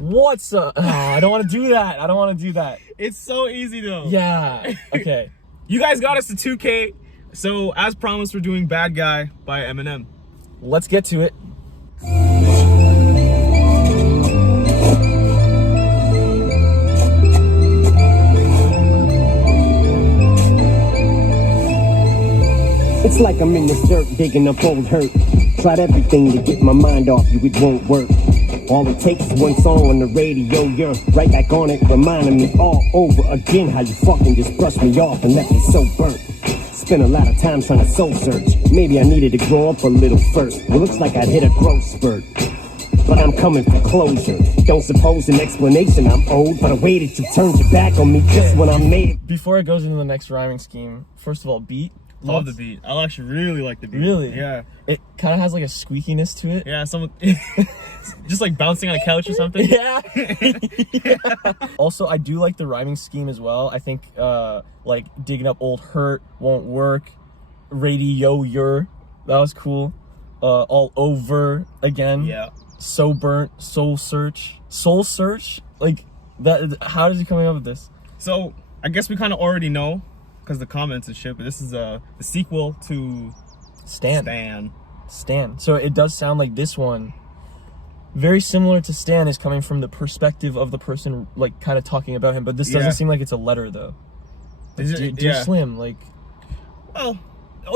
What's up? Oh, I don't want to do that. I don't want to do that. It's so easy though. Yeah. Okay. You guys got us to 2K. So as promised, we're doing Bad Guy by Eminem. Let's get to it. It's like I'm in this dirt digging up old hurt. Tried everything to get my mind off you, it won't work. All it takes is one song on the radio, you're right back on it, reminding me all over again how you fucking just brushed me off and left me so burnt. Spent a lot of time trying to soul search. Maybe I needed to grow up a little first. Well, looks like I'd hit a growth spurt. But I'm coming for closure. Don't suppose an explanation I'm owed, but I waited, you turned your back on me just when I made it. Before it goes into the next rhyming scheme, first of all, beat. Love the beat. I actually really like the beat. Really? Yeah. It kind of has like a squeakiness to it. Yeah, someone just like bouncing on a couch or something. Yeah. Yeah. Also, I do like the rhyming scheme as well. I think like digging up old hurt won't work. Radio that was cool. All over again. Yeah. So burnt. Soul search. Like that. How is he coming up with this? So I guess we kind of already know because the comments and shit. But this is the sequel to Stan. So it does sound like this one, very similar to Stan, is coming from the perspective of the person like kind of talking about him. But this doesn't seem like it's a letter though. Dear Slim, like. Oh,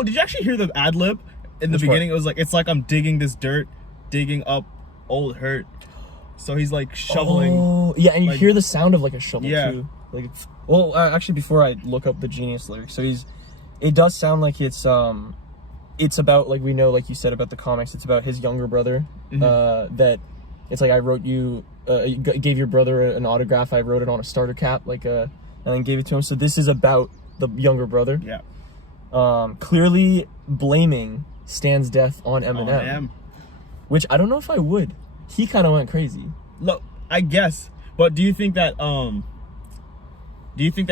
did you actually hear the ad lib in the beginning? It was like, it's like I'm digging this dirt, digging up old hurt. So he's like shoveling. Oh, yeah, and you like, hear the sound of like a shovel too. Like, well, actually, before I look up the Genius lyrics, so it does sound like it's about, like we know, like you said about the comics, it's about his younger brother. That it's like I wrote you, gave your brother an autograph. I wrote it on a starter cap, like and then gave it to him. So this is about the younger brother. Yeah. Clearly blaming Stan's death on Eminem, which I don't know if I would. He kind of went crazy. Look, I guess, but do you think that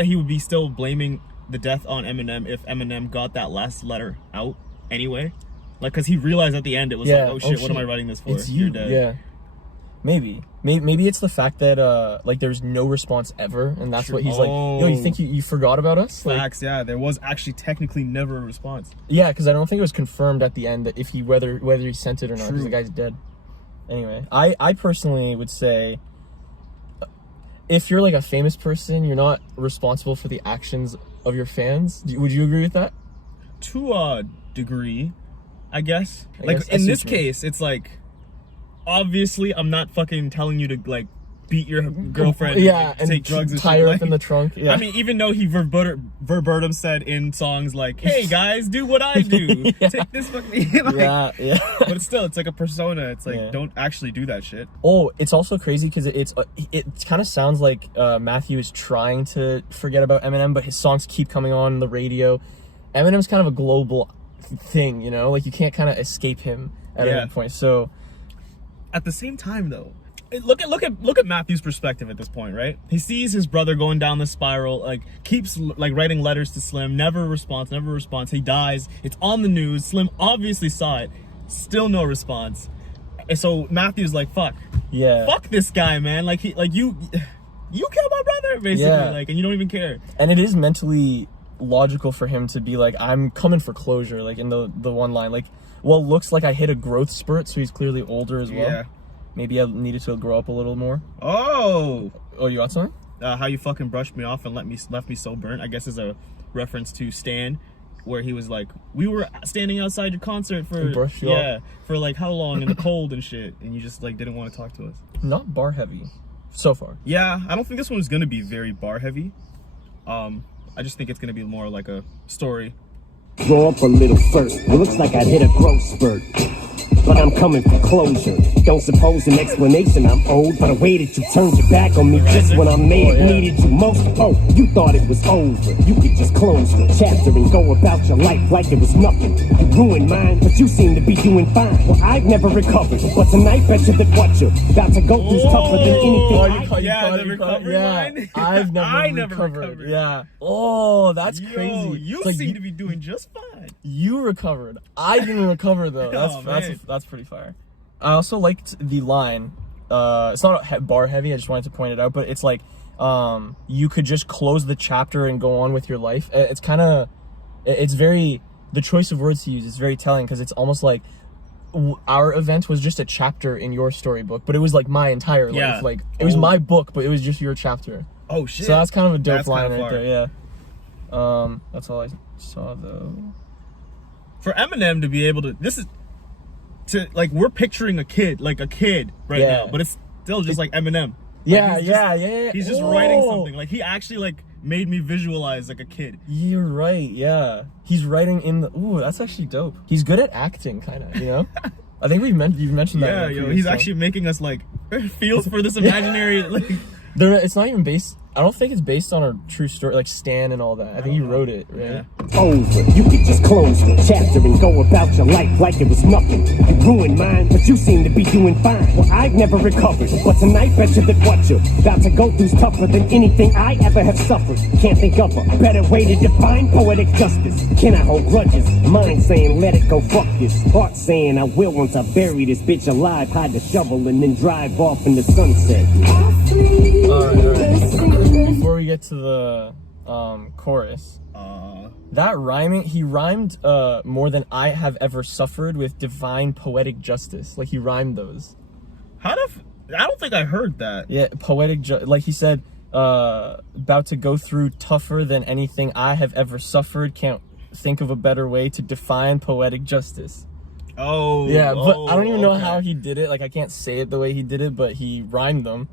he would be still blaming the death on Eminem if Eminem got that last letter out anyway? Like, cause he realized at the end it was like, oh shit, what am I writing this for? It's you. You're dead. Yeah. Maybe it's the fact that like there's no response ever, and that's what he's like. Yo, you think you forgot about us? Facts, yeah. There was actually technically never a response. Yeah, because I don't think it was confirmed at the end that if he whether he sent it or not, because the guy's dead. Anyway, I personally would say, if you're like a famous person, you're not responsible for the actions of your fans. Would you agree with that? To a degree, I guess. Like in this case, it's like, obviously I'm not fucking telling you to like beat your girlfriend and take drugs and tie shit. her Like, up in the trunk. Yeah. I mean, even though he verbatim said in songs like, hey guys, do what I do. Take this fucking like, yeah. But still, it's like a persona. It's like, don't actually do that shit. Oh, it's also crazy because it kind of sounds like Matthew is trying to forget about Eminem, but his songs keep coming on the radio. Eminem's kind of a global thing, you know? Like, you can't kind of escape him at any point. So at the same time though, look at Matthew's perspective at this point, right? He sees his brother going down the spiral, like keeps like writing letters to Slim, never response. He dies. It's on the news. Slim obviously saw it. Still no response. And so Matthew's like, fuck this guy, man. Like you killed my brother, basically. Like, and you don't even care. And it is mentally logical for him to be like, I'm coming for closure, like in the one line, like, well, looks like I hit a growth spurt, so he's clearly older as well. Yeah. Maybe I needed to grow up a little more. Oh, you got something? How you fucking brushed me off and left me so burnt, I guess is a reference to Stan, where he was like, we were standing outside your concert for for like how long in the cold and shit, and you just like didn't want to talk to us. Not bar heavy so far. Yeah, I don't think this one is gonna be very bar heavy. I just think it's gonna be more like a story. Grow up a little first. It looks like I'd hit a growth spurt. But I'm coming for closure. Don't suppose an explanation I'm owed, but I waited, you turned your back on me just when I needed you most. Oh, you thought it was over. You could just close the chapter and go about your life like it was nothing. You ruined mine, but you seem to be doing fine. Well, I've never recovered, but tonight bet you that what you're about to go through's tougher than anything. I've never recovered. Yeah. Oh, that's crazy. You seem to be doing just fine. You recovered. I didn't recover though. That's pretty fire. I also liked the line, it's not bar heavy. I just wanted to point it out, but it's like you could just close the chapter and go on with your life. It's kind of, it's very, the choice of words to use is very telling, because it's almost like our event was just a chapter in your storybook, but it was like my entire life. Like it was my book, but it was just your chapter. Oh shit! So that's kind of a dope line kind of right there. Yeah. That's all I saw though. For Eminem to be able to, like, we're picturing a kid right now, but it's still just like Eminem. Yeah, like he's just writing something. Like, he actually like made me visualize like a kid. You're right. Yeah, he's writing in the. Ooh, that's actually dope. He's good at acting, kind of. You know. I think you've mentioned that. Yeah, he's actually making us like feel for this imaginary like. It's not even based. I don't think it's based on a true story, like Stan and all that. I think he wrote it, right? Yeah. Over. You could just close the chapter and go about your life like it was nothing. You ruined mine, but you seem to be doing fine. Well, I've never recovered, but tonight better than what you're about to go through's tougher than anything I ever have suffered. Can't think of a better way to define poetic justice. Can I hold grudges? Mind saying let it go, fuck this. Heart saying I will once I bury this bitch alive, hide the shovel and then drive off in the sunset. Alright. Before we get to the chorus, that rhyming, he rhymed more than I have ever suffered with divine poetic justice. Like, he rhymed those. I don't think I heard that. Yeah, like he said, about to go through tougher than anything I have ever suffered. Can't think of a better way to define poetic justice. Oh. Yeah, but I don't even know how he did it. Like, I can't say it the way he did it, but he rhymed them.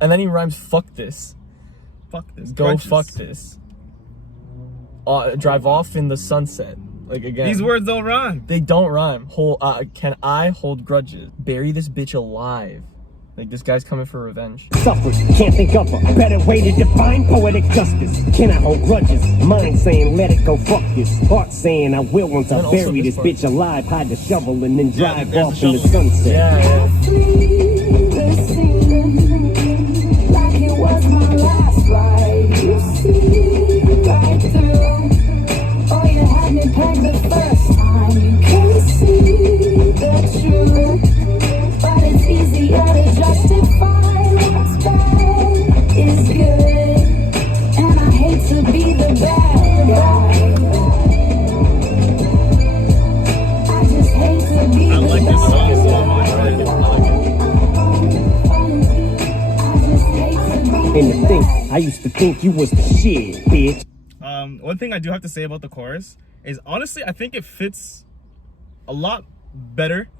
And then he rhymes fuck this. Fuck this. Go Grudges. fuck this. Drive off in the sunset. Like, again. These words don't rhyme. They don't rhyme. Can I hold grudges? Bury this bitch alive. Like, this guy's coming for revenge. Suffered. Can't think of a better way to define poetic justice. Can I hold grudges? Mind saying let it go, fuck this. Heart saying I will once I bury this bitch alive, hide the shovel and then drive off in the sunset. Yeah. Like it was my last ride, you see right through. Oh, you had me pegged the first time. You can see the truth, but it's easier to justify what's bad is good, and I hate to be the bad guy. I just hate to be the like bad this song so guy. much. I like it. And to think, I used to think you was the shit, bitch. One thing I do have to say about the chorus is, honestly, I think it fits a lot better.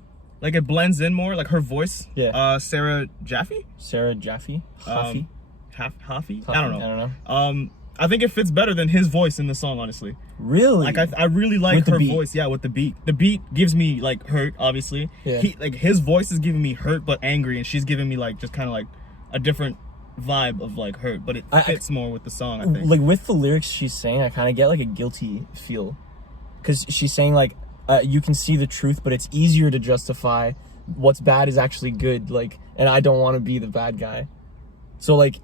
Like, it blends in more, like her voice. Yeah. Sarah Jaffe? Sarah Jaffe? Jaffe? Haffy? I don't know. I don't know. I think it fits better than his voice in the song, honestly. Really? Like, I really like With the her beat. voice. Yeah, with the beat. The beat gives me, like, hurt, obviously. Yeah. His voice is giving me hurt but angry, and she's giving me, like, just kind of like a different vibe of like hurt, but it fits more with the song, I think. Like, with the lyrics she's saying, I kind of get like a guilty feel, because she's saying like you can see the truth, but it's easier to justify what's bad is actually good, like, and I don't want to be the bad guy. So like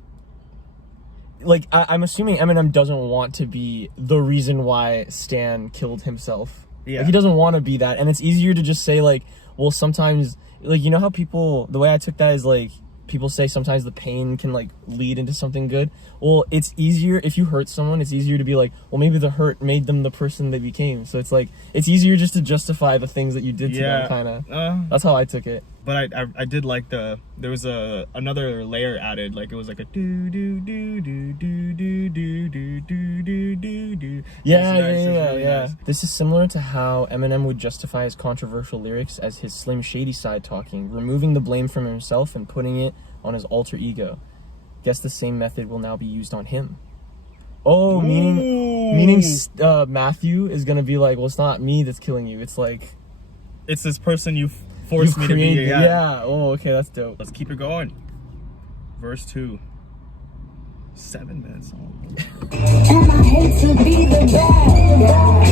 I'm assuming Eminem doesn't want to be the reason why Stan killed himself. Yeah. Like, he doesn't want to be that, and it's easier to just say like, well, sometimes, like, you know how people, the way I took that is like, people say sometimes the pain can like lead into something good. Well, it's easier if you hurt someone, it's easier to be like, well, maybe the hurt made them the person they became. So it's like, it's easier just to justify the things that you did to them, kind of. That's how I took it. But I did like there was another layer added, like it was like a do do do do do do do do do do do. Yeah. This is similar to how Eminem would justify his controversial lyrics as his Slim Shady side talking, removing the blame from himself and putting it on his alter ego. Guess the same method will now be used on him. Oh, meaning Matthew is gonna be like, well, it's not me that's killing you. It's like, it's this person you forced me to be. Yeah. Oh, okay, that's dope. Let's keep it going. Verse 2. 7-minute song. And I hate to be the bad guy.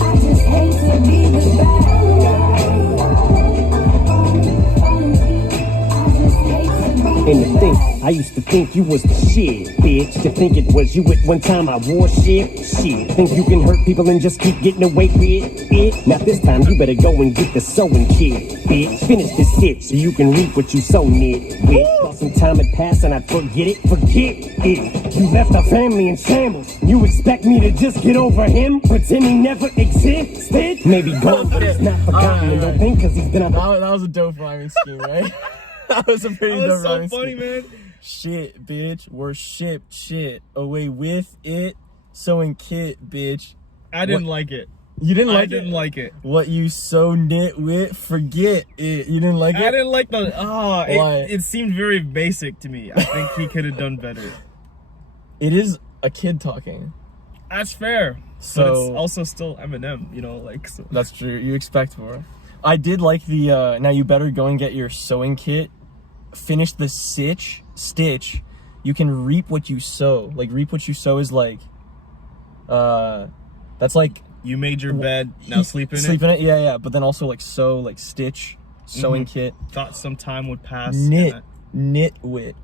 I just hate to be the bad guy. I just hate to be And to think, I used to think you was the shit, bitch. To think it was you at one time I wore shit. Think you can hurt people and just keep getting away with it? Now this time you better go and get the sewing kit, bitch. Finish this shit so you can reap what you sown it, bitch. Thought some time had passed and I'd forget it. You left our family in shambles. You expect me to just get over him? Pretend he never existed? Maybe gone, but he's not forgotten. And don't think cause he's been out the That was a dope rhyming scheme, right? That was a pretty dope so rhyming funny, scheme. man. Shit, bitch. We're shipped shit away with it. Sewing kit, bitch. I didn't like it. You didn't like I didn't like it. What you so nitwit, forget it. You didn't like it? I didn't like the. Why? It seemed very basic to me. I think he could have done better. It is a kid talking. That's fair. So but it's also still Eminem, you know, like. So. That's true. You expect more. I did like the. Now you better go and get your sewing kit. Finish the stitch. You can reap what you sow. Like reap what you sow is like. That's like. You made your bed, now sleep in it? Sleep in it, yeah. But then also like sew, like stitch, sewing kit. Thought some time would pass. Nitwit.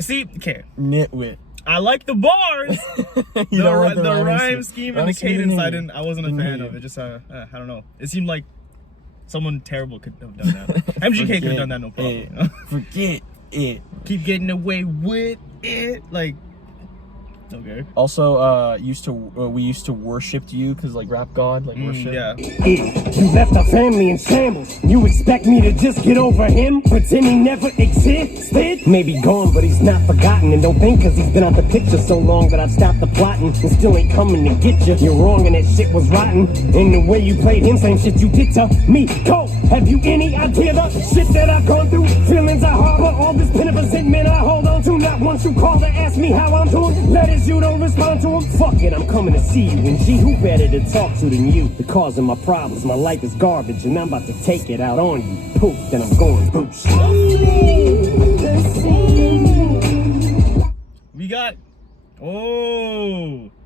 See, okay. Nitwit. I like the bars. You don't like the rhyme scheme and the cadence, scheme? I wasn't a fan of it. Just, I don't know. It seemed like someone terrible could have done that. MGK could have done that, no problem. You know? Forget it. Keep getting away with it. Like, okay. Also, we used to worship you because like rap god, like worship. Yeah. You left our family in shambles. You expect me to just get over him? Pretend he never existed? Maybe gone, but he's not forgotten. And don't think cause he's been out the picture so long that I've stopped the plotting and still ain't coming to get you. You're wrong and that shit was rotten. And the way you played him, same shit you did to me. Go, have you any idea the shit that I've gone through? Feelings I harbor, all this pin of resentment I hold on to. Not once you call to ask me how I'm doing. Letters you don't respond to them. Fuck it, I'm coming to see you. And gee, who better to talk to than you? The cause of my problems, my life is garbage, and I'm about to take it out on you. Poof, then I'm going boosh. We got,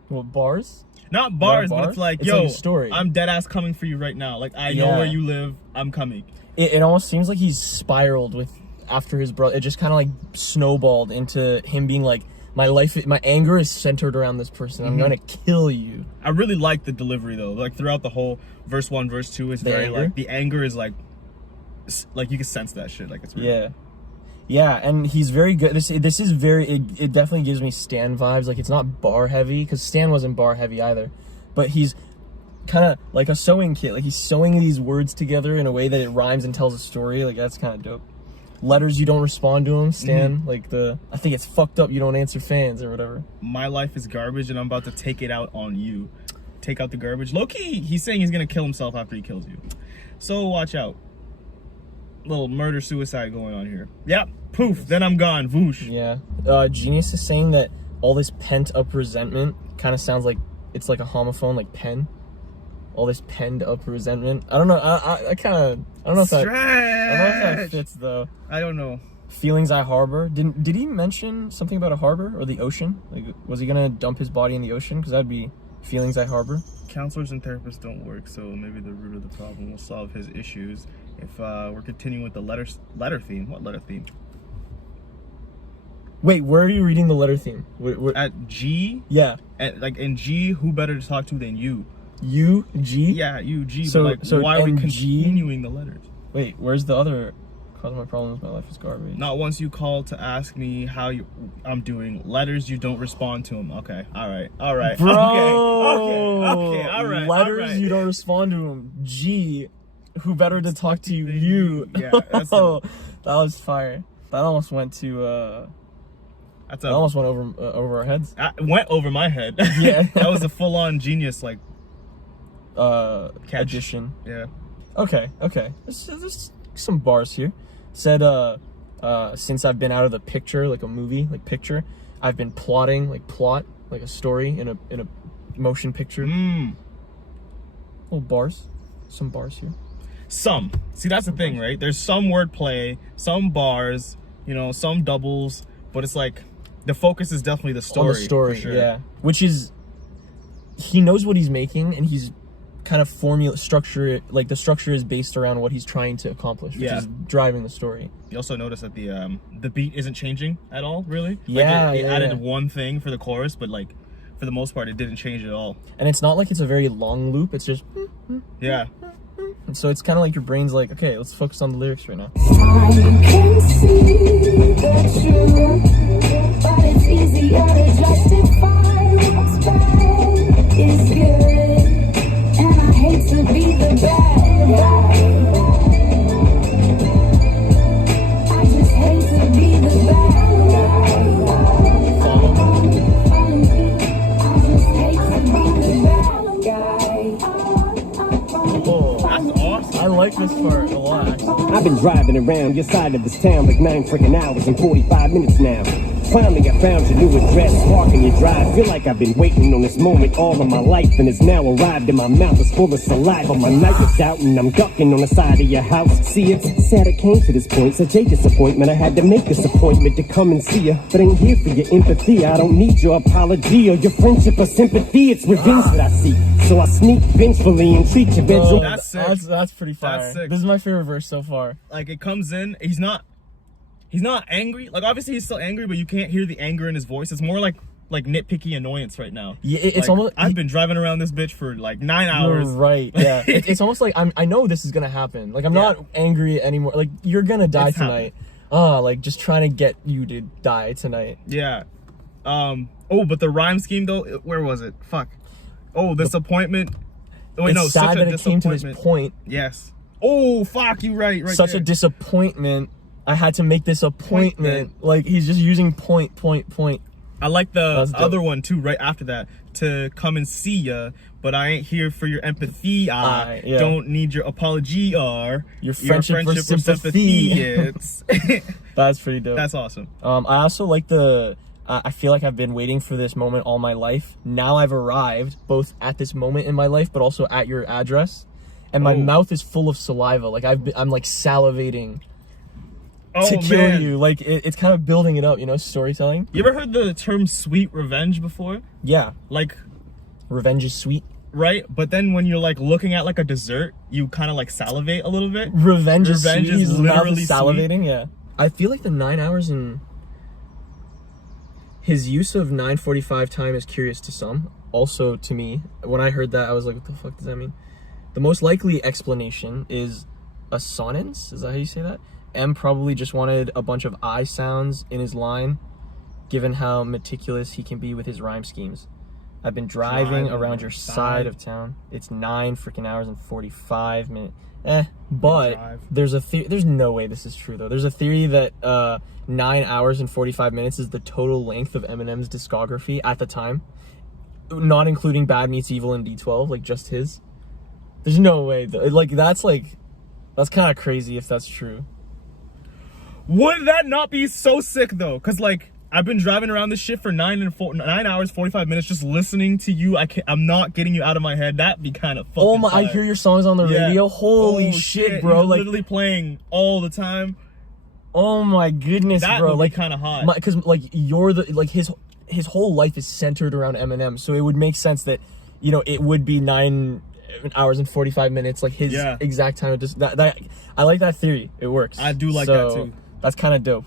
What bars? not bars, but bars? it's like, It's yo, like a story. I'm dead ass coming for you right now. Like, I know Yeah. where you live. I'm coming. It almost seems like he's spiraled with after his brother. It just kind of like snowballed into him being like, my anger is centered around this person. I'm gonna kill you. I really like the delivery though. Like throughout the whole verse 1, verse 2 is very anger? like the anger is like you can sense that shit. Like it's real. Yeah, and he's very good. This is very. It definitely gives me Stan vibes. Like it's not bar heavy because Stan wasn't bar heavy either, but he's kind of like a sewing kit. Like he's sewing these words together in a way that it rhymes and tells a story. Like that's kind of dope. Letters you don't respond to them, Stan. Like I think it's fucked up you don't answer fans or whatever. My life is garbage and I'm about to take it out on you. Take out the garbage. Low-key, he's saying he's gonna kill himself after he kills you. So watch out. Little murder-suicide going on here. Yep, poof, then I'm gone, whoosh. Yeah. Genius is saying that all this pent-up resentment kind of sounds like it's like a homophone, like pen. All this penned-up resentment. I don't know. I don't know if that fits though. I don't know. Feelings I harbor. Did he mention something about a harbor or the ocean? Like, was he gonna dump his body in the ocean? Because that'd be feelings I harbor. Counselors and therapists don't work, so maybe the root of the problem will solve his issues. If we're continuing with the letter theme. What letter theme? Wait, where are you reading the letter theme? At G. Yeah. Like in G, who better to talk to than you? U G. Yeah, U G. So- but like, so why are we NG? continuing the letters? Wait, where's the other? Cause of my problems, my life is garbage. Not once you call to ask me how I'm doing. Letters you don't respond to them. Okay, all right. Bro. Okay, all right. Letters you don't respond to them. G, who better to talk to you? You. Yeah, that's that was fire. That almost went to. That almost went over our heads. Went over my head. Yeah. That was a full-on genius like. Catch. Addition. Yeah. Okay. There's some bars here. Said since I've been out of the picture, like a movie, like picture, I've been plotting, like plot, like a story in a motion picture. Little bars. Some bars here. Some. See, that's the thing, right? There's some wordplay, some bars, some doubles, but it's like the focus is definitely the story. On the story, for sure. yeah. Which is, he knows what he's making, and he's kind of formula structure, like the structure is based around what he's trying to accomplish, which is driving the story. You also notice that the beat isn't changing at all, really. Yeah, like it added one thing for the chorus, but like for the most part, it didn't change at all. And it's not like it's a very long loop. It's just and so it's kind of like your brain's like, okay, let's focus on the lyrics right now. Time you can see the truth, but it's easier to justify what's bad is good, and I hate to be the bad guy. I just hate to be the bad guy. I just hate to be the bad guy. Oh, That's awesome. I like this part a lot, actually. I've been driving around your side of this town like 9 freaking hours and 45 minutes now. Finally, I found your new address, parking your drive. Feel like I've been waiting on this moment all of my life, and it's now arrived, and my mouth is full of saliva. My knife is out, and I'm ducking on the side of your house. See, it's sad it came to this point, such a disappointment. I had to make this appointment to come and see you, but ain't here for your empathy. I don't need your apology or your friendship or sympathy. It's revenge that I seek, so I sneak vengefully and treat your bedroom. That's sick. That's pretty fire. That's sick. This is my favorite verse so far. Like it comes in, he's not angry. Like obviously he's still angry, but you can't hear the anger in his voice. It's more like nitpicky annoyance right now. Yeah, it's like, almost. I've been driving around this bitch for like 9 hours. You're right. Yeah. It's almost like I know this is gonna happen. Like I'm not angry anymore. Like you're gonna die tonight. Like just trying to get you to die tonight. Yeah. Oh, but the rhyme scheme though, where was it? Fuck. Oh, disappointment. Oh, wait, It's no, sad such that a it came to this disappointment. point. Yes. Oh, fuck, you right Such there. a disappointment. I had to make this appointment. Like he's just using point. I like the That's dope. other one too, right after that. To come and see ya, but I ain't here for your empathy. I don't need your apology or your friendship or sympathy. It's That's pretty dope. That's awesome. I also like I feel like I've been waiting for this moment all my life. Now I've arrived, both at this moment in my life, but also at your address. And my mouth is full of saliva. Like I'm like salivating to kill you. Like it's kind of building it up, you know, storytelling. You ever heard the term sweet revenge before? Yeah. Like Revenge is sweet. Right? But then when you're like looking at like a dessert, you kind of like salivate a little bit. Revenge is sweet. is His mouth literally is salivating, yeah. I feel like the 9 hours and his use of 9:45 time is curious to some. Also to me, when I heard that, I was like, what the fuck does that mean? The most likely explanation is assonance. Is that how you say that? M probably just wanted a bunch of I sounds in his line, given how meticulous he can be with his rhyme schemes. I've been driving around your side of town. It's 9 freaking hours and 45 minutes. But there's there's no way this is true though. There's a theory that 9 hours and 45 minutes is the total length of Eminem's discography at the time, not including Bad Meets Evil and D12, like just his. There's no way though. That's kind of crazy if that's true. Would that not be so sick though? Cause like I've been driving around this shit for 9 hours 45 minutes just listening to you. I'm not getting you out of my head. That'd be kind of fucking Oh my! fire. I hear your songs on the radio. Holy shit, bro! He's Like literally playing all the time. oh my goodness, That bro! would Like be kind of hot. because like you're the like his whole life is centered around Eminem, so it would make sense that you know it would be 9 hours and 45 minutes, like his exact time. Just that I like that theory. It works. I do like that too. That's kind of dope.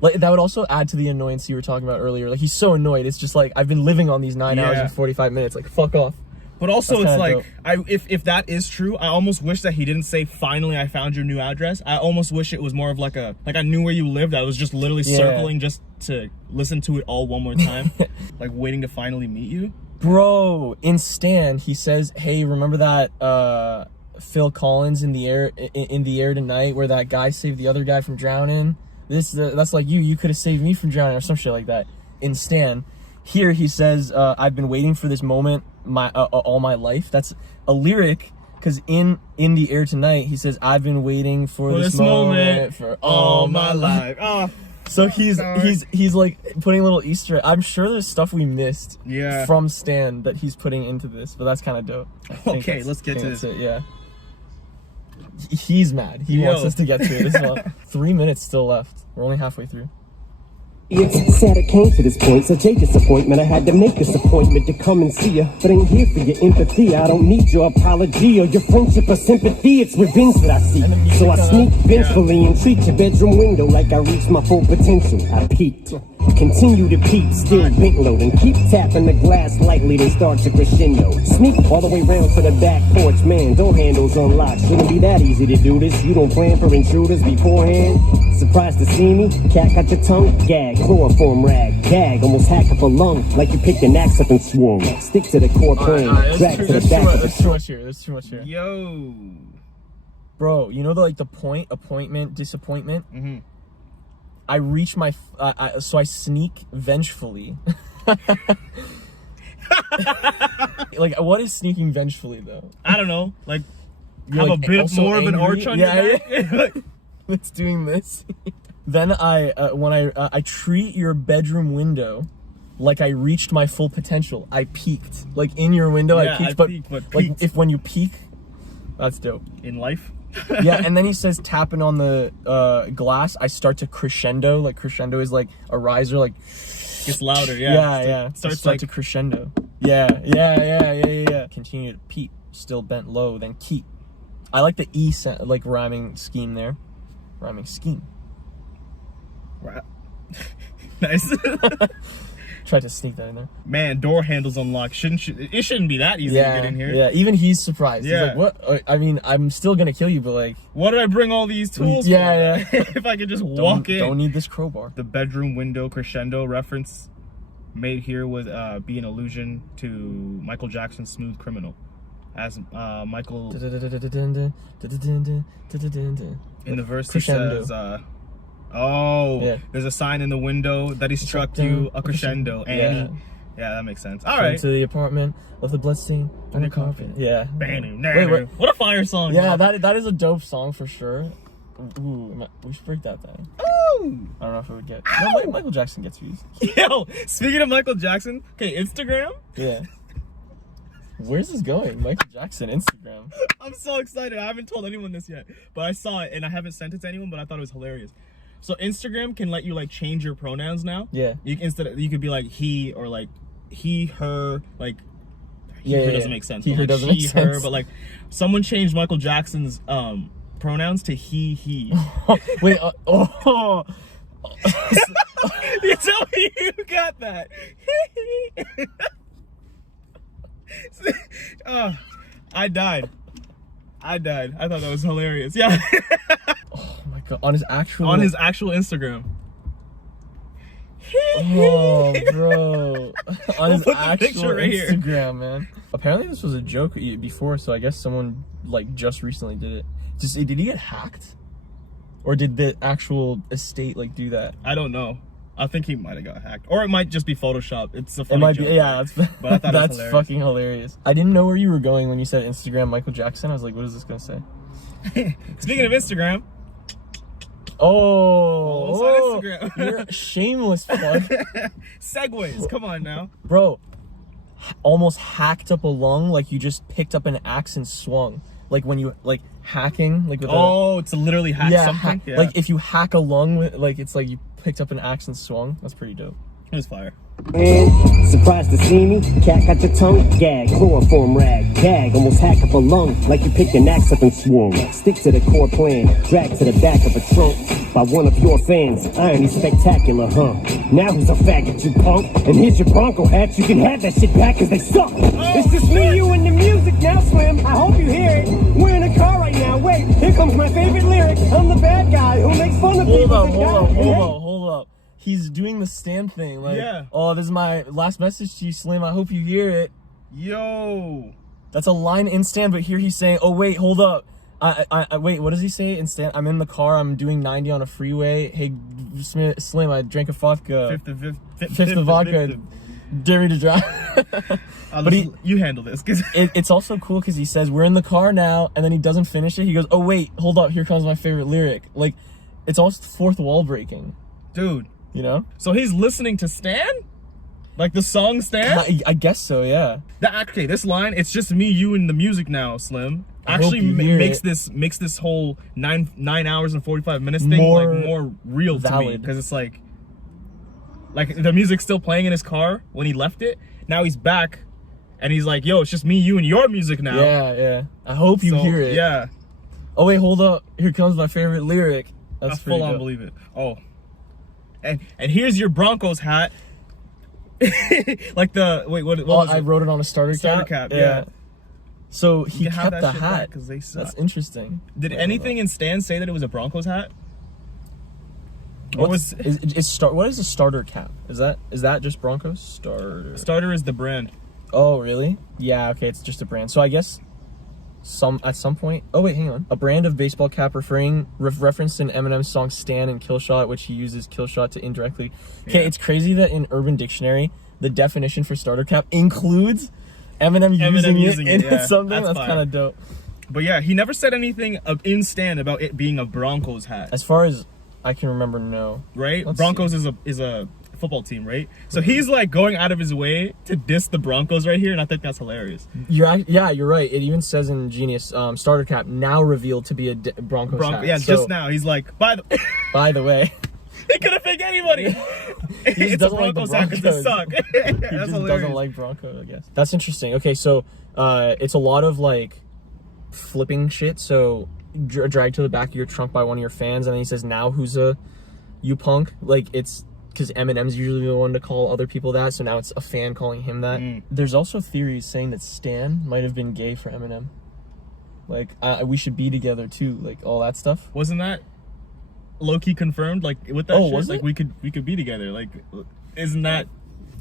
Like that would also add to the annoyance you were talking about earlier. Like he's so annoyed. It's just like I've been living on these 9 hours and 45 minutes. Like fuck off. But also That's it's like dope. if that is true, I almost wish that he didn't say finally I found your new address. I almost wish it was more of like I knew where you lived. I was just literally circling just to listen to it all one more time. Like waiting to finally meet you. Bro, in Stan, he says, "Hey, remember that Phil Collins in the air tonight, where that guy saved the other guy from drowning? That's like you. You could have saved me from drowning, or some shit like that." In Stan, here he says, "I've been waiting for this moment all my life." That's a lyric, because in the air tonight, he says, "I've been waiting for this moment for all my life." Oh. So he's like putting a little Easter egg. I'm sure there's stuff we missed from Stan that he's putting into this, but that's kind of dope. Okay, let's get to this. Yeah. He's mad. He wants us to get to it as well. 3 minutes still left. We're only halfway through. It's sad it came to this point, such a disappointment. I had to make this appointment to come and see you, but ain't here for your empathy. I don't need your apology or your friendship or sympathy. It's revenge that I seek. So I sneak vengefully and treat your bedroom window like I reached my full potential. I peeked. Continue to peep, still bent low, and keep tapping the glass lightly, then start to crescendo. Sneak all the way round to the back porch, man, door handles unlocked. Shouldn't be that easy to do this. You don't plan for intruders beforehand. Surprised to see me? Cat got your tongue? Gag, chloroform rag, gag, almost hack up a lung, like you picked an axe up and swung. Stick to the core plan, drag to the back of the There's too much here. There's too much here. Yo. Bro, you know the like the point, appointment, disappointment? Mm-hmm. I reach my, so I sneak vengefully. Like, what is sneaking vengefully though? I don't know. Like, You're, have like, a bit also more of an angry? arch on your back. It's doing this. Then when I treat your bedroom window like I reached my full potential. I peaked. Like in your window, Yeah, I peaked. I But peaked, but like peaked. if when you peak, that's dope. In life. Yeah, and then he says tapping on the glass, I start to crescendo. Like crescendo is like a riser, like Gets louder, yeah. yeah. Starts Start like to crescendo. Yeah. Continue to peep, still bent low, then keep. I like the E sound, like rhyming scheme there. Rhyming scheme. Nice. Tried to sneak that in there. Man, door handles unlocked. It shouldn't be that easy to get in here. Yeah, even he's surprised. Yeah. He's like, what? I mean, I'm still gonna kill you, but like, What did I bring all these tools Yeah, for? If I could just walk in. Don't need this crowbar. The bedroom window crescendo reference made here would be an allusion to Michael Jackson's Smooth Criminal. As Michael, in the verse Crescendo. he says, Yeah. there's a sign in the window that he struck you a crescendo. And yeah, that makes sense. All right. To the apartment with the bloodstains on the carpet. Yeah. Wait, what a fire song. Yeah, man. that is a dope song for sure. Ooh, we should break that down. Ooh. I don't know if it would get. No, Michael Jackson gets views. Yo, speaking of Michael Jackson, okay, Instagram. Yeah. Where's this going? Michael Jackson Instagram. I'm so excited. I haven't told anyone this yet, but I saw it and I haven't sent it to anyone, but I thought it was hilarious. So Instagram can let you like change your pronouns now. Yeah. You could be like he or like he, her, like her doesn't make sense. He, but, her like, doesn't she, make her, sense. but like someone changed Michael Jackson's pronouns to he. Wait, You tell me you got that. I died. I thought that was hilarious. Yeah. oh my god, on his actual Instagram. Oh, bro. On his put the actual picture right here. Instagram, man. Apparently this was a joke before, so I guess someone like just recently did it. Did he get hacked? Or did the actual estate like do that? I don't know. I think he might have got hacked, or it might just be Photoshop. It's a funny It might joke, be, yeah. but I thought That's it was hilarious. fucking hilarious. I didn't know where you were going when you said Instagram Michael Jackson. I was like, what is this gonna say? Speaking of Instagram, Oh, it's on Instagram. You're a shameless plug, segues. Come on now. bro. Almost hacked up a lung, like you just picked up an axe and swung. Like when you like hacking, like with It's literally hack something. Yeah, like if you hack a lung with, like it's like you picked up an axe and swung. That's pretty dope. it was fire. Man, surprised to see me? Cat got your tongue? Gag, chloroform rag, gag, almost hack up a lung, like you picked an axe up and swung. Stick to the core plan, drag to the back of a trunk by one of your fans. Irony spectacular, huh? Now who's a faggot, you punk? And here's your Bronco hats, you can have that shit back cause they suck. It's just me, you, and the music now, Slim. I hope you hear it. We're in a car right now. Wait, here comes my favorite lyric. I'm the bad guy who makes fun of people. Hold up. He's doing the stand thing. Like, Yeah. oh, this is my last message to you, Slim. I hope you hear it. Yo. That's a line in stand, but here he's saying, oh, wait, hold up. I wait, what does he say in stand? I'm in the car, I'm doing 90 on a freeway. Hey, Slim, I drank a vodka. Fifth of vodka. Dare me to drive. But you handle this. It's also cool because he says, we're in the car now, and then he doesn't finish it. He goes, oh, wait, hold up, here comes my favorite lyric. Like, it's almost fourth wall breaking. Dude. You know? So he's listening to Stan? Like the song Stan? I guess so, yeah. Okay, this line, it's just me, you, and the music now, Slim. I Actually hope you hear makes it. this whole 9 hours and 45 minutes thing More like more real to me. valid. Because it's like, like the music's still playing in his car when he left it. Now he's back, and he's like, "Yo, it's just me, you, and your music now." Yeah. I hope you hear it. Yeah. Oh wait, hold up. Here comes my favorite lyric. That's I full on dope. believe it. Oh. And here's your Broncos hat. Like the what was I it? wrote it on a starter Cap, yeah. So You he can have kept that the shit hat. because they suck. That's interesting. Did I don't anything know. in Stan say that it was a Broncos hat? Or What is a starter cap? Is that just Broncos Starter is the brand. Oh really? Yeah. Okay, it's just a brand. So I guess at some point. Oh wait, hang on. A brand of baseball cap referenced in Eminem's song "Stan" and "Kill Shot," which he uses "Kill Shot" to indirectly. Okay, Yeah. It's crazy that in Urban Dictionary the definition for starter cap includes Eminem using it in yeah. something. That's fire. kind of dope. But yeah, he never said anything in Stan about it being a Broncos hat, As far as I can remember, no. right? Let's Broncos is a football team, right? So he's like going out of his way to diss the Broncos right here, and I think that's hilarious. You're right. It even says in Genius, starter cap now revealed to be a Broncos hat. Yeah, So, just now he's like, by by the way, he could have picked anybody. he just It's a doesn't like the Broncos hat 'cause they Broncos. suck. he That's just hilarious. doesn't like Broncos, I guess. That's interesting. Okay, so it's a lot of like flipping shit. So dragged to the back of your trunk by one of your fans, and then he says, "Now who's a you punk?" Like it's because Eminem's usually the one to call other people that, so now it's a fan calling him that. There's also theories saying that Stan might have been gay for Eminem. Like we should be together too, like all that stuff. Wasn't that low-key confirmed? Like with that Oh, shit, was like it? we could be together. Like, isn't that?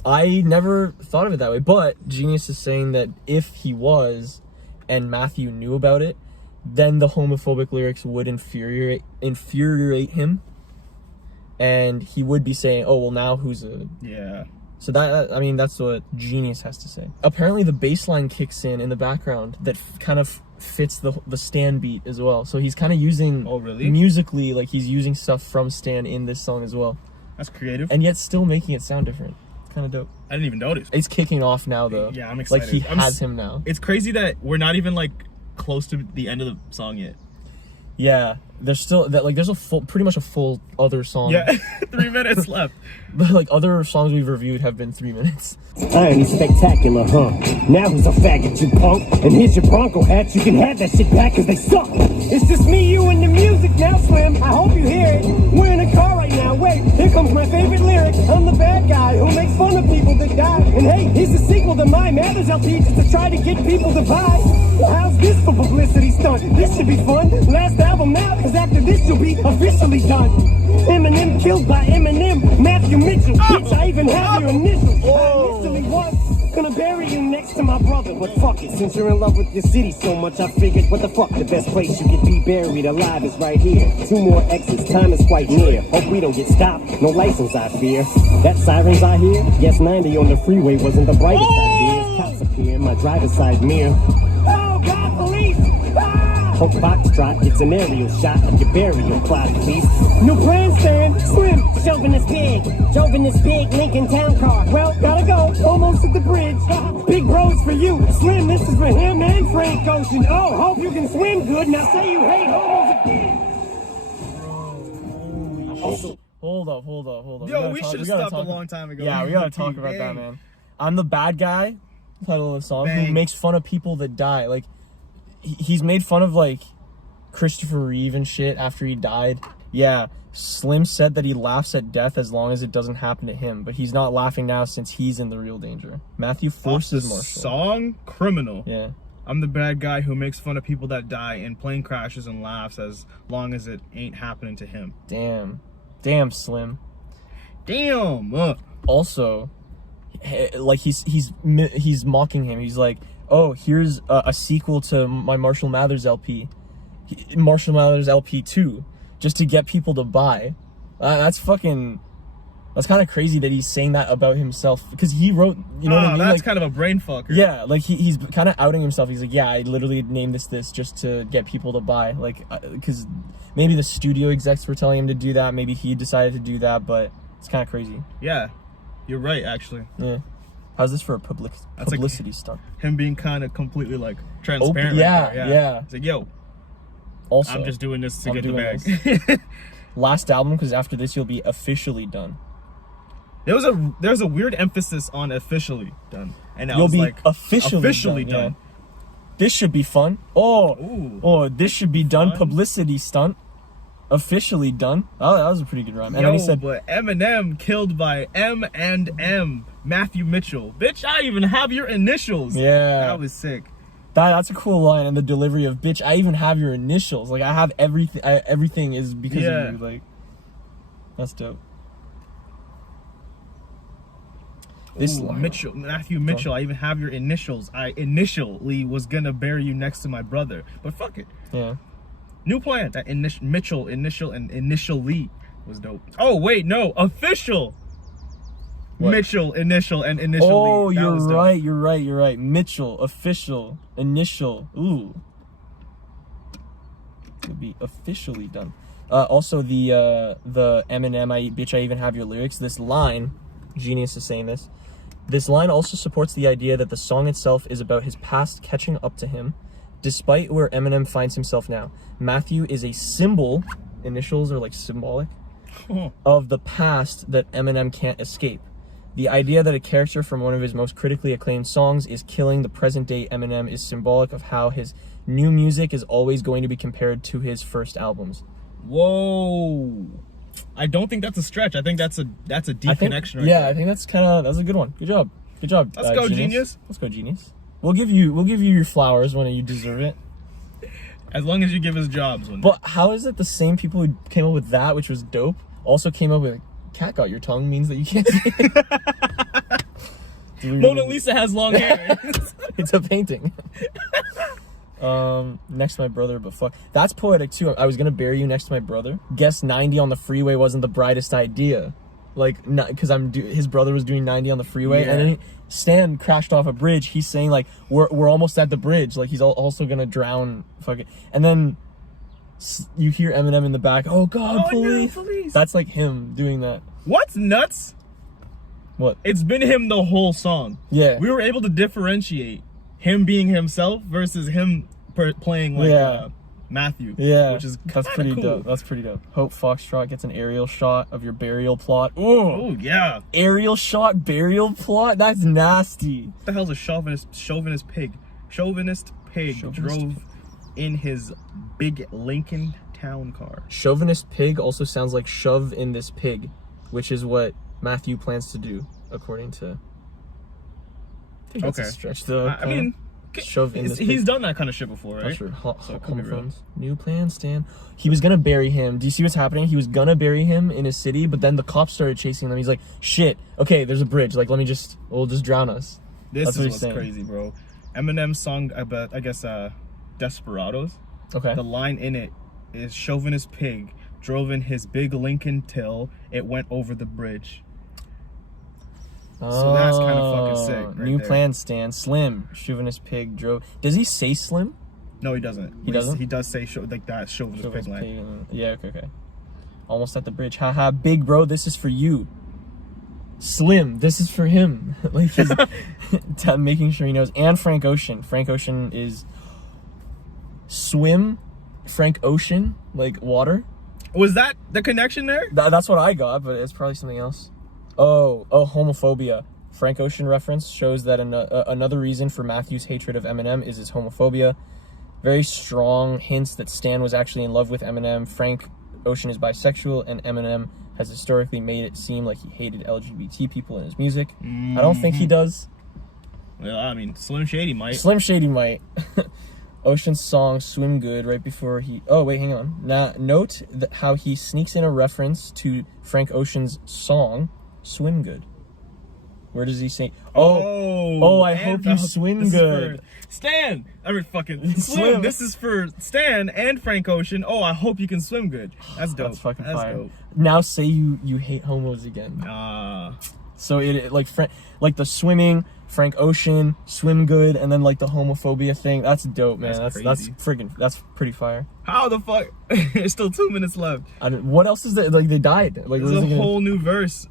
I never thought of it that way, but Genius is saying that if he was, and Matthew knew about it, then the homophobic lyrics would infuriate him, and he would be saying, "Oh well, now who's a?" Yeah. So that's what Genius has to say. Apparently, the bass line kicks in the background that kind of fits the Stan beat as well. So he's kind of using, Oh, really? musically, like he's using stuff from Stan in this song as well, That's creative. and yet still making it sound different. It's kind of dope. I didn't even notice. It's kicking off now, though. Yeah, I'm Like excited. he has him now. It's crazy that we're not even like close to the end of the song yet. Yeah, there's still that there's pretty much a full other song. Yeah, 3 minutes left. But like other songs we've reviewed have been 3 minutes. Irony spectacular, huh? Now who's a faggot, you punk? And here's your Bronco hats, you can have that shit back cause they suck. It's just me, you, and the music now, Slim. I hope you hear it. We're in a car right now, wait, here comes my favorite lyric. I'm the bad guy who makes fun of people that die. And hey, here's the sequel to my Mathers LP just to try to get people to buy. How's this for publicity stunt? This should be fun. Last album out, cause after this you'll be officially done. Eminem killed by Eminem, Matthew Mitchell. Bitch, I even have your initials. I initially was gonna bury you next to my brother, but fuck it. Since you're in love with your city so much, I figured, what the fuck? The best place you could be buried alive is right here. 2 more exits, time is quite near. Hope we don't get stopped, no license I fear. That sirens I hear? Guess 90 on the freeway wasn't the brightest idea. Cops appear in my driver's side mirror. Oh God, police! Hope Foxtrot gets an aerial shot of your burial plot, please. New grandstand, Slim, chauvinist big Lincoln Town car. Well, gotta go, almost at the bridge. Big bros for you, Slim, this is for him and Frank Ocean. Oh, hope you can swim good, now say you hate homos again. Hold up. Yo, we should have stopped a long time ago. Yeah, we gotta talk about that, man. I'm the bad guy, title of the song, who Bang. makes fun of people that die. Like, he's made fun of, like, Christopher Reeve and shit after he died. Yeah, Slim said that he laughs at death as long as it doesn't happen to him, but he's not laughing now since he's in the real danger. Matthew forces Marshall. Song Criminal. Yeah. I'm the bad guy who makes fun of people that die in plane crashes and laughs as long as it ain't happening to him. Damn, Slim. Damn. Also, like he's mocking him. He's like, "Oh, here's a sequel to my Marshall Mathers LP, Marshall Mathers LP 2, just to get people to buy." That's kind of crazy that he's saying that about himself, because he wrote, you know what I mean? That's like, kind of a brain fucker. yeah, like he's kind of outing himself. He's like, "Yeah, I literally named this just to get people to buy," like, because maybe the studio execs were telling him to do that. Maybe he decided to do that, but it's kind of crazy. Yeah, you're right, actually. Yeah. How's this for a publicity stunt? Him being kind of completely like transparent. yeah, right there. yeah. It's like, yo, Also, I'm just doing this to I'm get the doing bag. last album, because after this you'll be officially done. There's a weird emphasis on officially done, and I You'll was be like officially done. Yeah. This should be fun. Oh, this should be done. Fun. Publicity stunt. Officially done. Oh, that was a pretty good rhyme. And then he said, but Eminem killed by M&M, Matthew Mitchell. Bitch, I even have your initials. Yeah. That was sick. That's a cool line, and the delivery of "bitch, I even have your initials." Like, I have everything. Everything is because of you. Like, that's dope. This Matthew Mitchell. I even have your initials. I initially was gonna bury you next to my brother, but fuck it. Yeah. New plan. That Mitchell initial and initially was dope. Oh wait, no, official. What? Mitchell initial and initially. Oh, you're right. Mitchell official initial. Ooh. Could be officially done. Also the Eminem bitch I even have your lyrics. This line, Genius is saying this. This line also supports the idea that the song itself is about his past catching up to him, despite where Eminem finds himself now. Matthew is a symbol, initials are like symbolic, of the past that Eminem can't escape. The idea that a character from one of his most critically acclaimed songs is killing the present day Eminem is symbolic of how his new music is always going to be compared to his first albums. Whoa. I don't think that's a stretch. I think that's a deep connection right there. I think that's a good one. Good job. Let's go, Genius. Let's go, Genius. We'll give you your flowers when you deserve it. As long as you give us jobs. But how is it the same people who came up with that, which was dope, also came up with "cat got your tongue" means that you can't see it? Mona Lisa has long hair. It's a painting. Next to my brother, but fuck. That's poetic too. I was gonna bury you next to my brother. Guess 90 on the freeway wasn't the brightest idea. Like, because his brother was doing 90 on the freeway, and then Stan crashed off a bridge. He's saying like, we're almost at the bridge. Like, he's also gonna drown. Fuck it. And then you hear Eminem in the back. Oh God, police! No, police! That's like him doing that. What's nuts? What? It's been him the whole song. Yeah. We were able to differentiate him being himself versus him playing like Matthew. Yeah, which is that's pretty cool. Dope. That's pretty dope. Hope Foxtrot gets an aerial shot of your burial plot. Oh yeah, aerial shot, burial plot. That's nasty. What the hell's a chauvinist pig? Chauvinist pig drove in his big Lincoln Town car. Chauvinist pig also sounds like shove in this pig, which is what Matthew plans to do, according to. I think that's a stretch though. I mean. Shove in he's done that kind of shit before, right? Sure. New plan, Stan. He was gonna bury him. Do you see what's happening? He was gonna bury him in his city, but then the cops started chasing them. He's like, shit, okay, there's a bridge. Like, we'll just drown us. This is what's crazy, bro. Eminem's song about, I guess, Desperados. Okay. The line in it is chauvinist pig drove in his big Lincoln till it went over the bridge. So that's kind of fucking sick. Right New there. plan, Stan. Slim, chauvinist pig drove. Does he say Slim? No, he doesn't. He doesn't. He does say like that chauvinist pig line. Yeah. Okay. Almost at the bridge. Haha, big bro. This is for you. Slim. This is for him. Like he's making sure he knows. And Frank Ocean. Frank Ocean is swim. Frank Ocean, like water. Was that the connection there? That's what I got, but it's probably something else. Oh, homophobia. Frank Ocean reference shows that another reason for Matthew's hatred of Eminem is his homophobia. Very strong hints that Stan was actually in love with Eminem. Frank Ocean is bisexual, and Eminem has historically made it seem like he hated LGBT people in his music. I don't think he does. Well, I mean, Slim Shady might. Slim Shady might. Ocean's song "Swim Good" right before he. Oh wait, hang on. Now note how he sneaks in a reference to Frank Ocean's song "Swim Good." Where does he say? I hope you swim good. Stan, fucking Slim. This is for Stan and Frank Ocean. Oh, I hope you can swim good. That's dope. That's fucking fire. Dope. Now say you hate homos again. So it like the swimming, Frank Ocean, swim good, and then like the homophobia thing. That's dope, man. That's pretty fire. How the fuck? There's still 2 minutes left. What else is there? Like they died. Like there's a whole new verse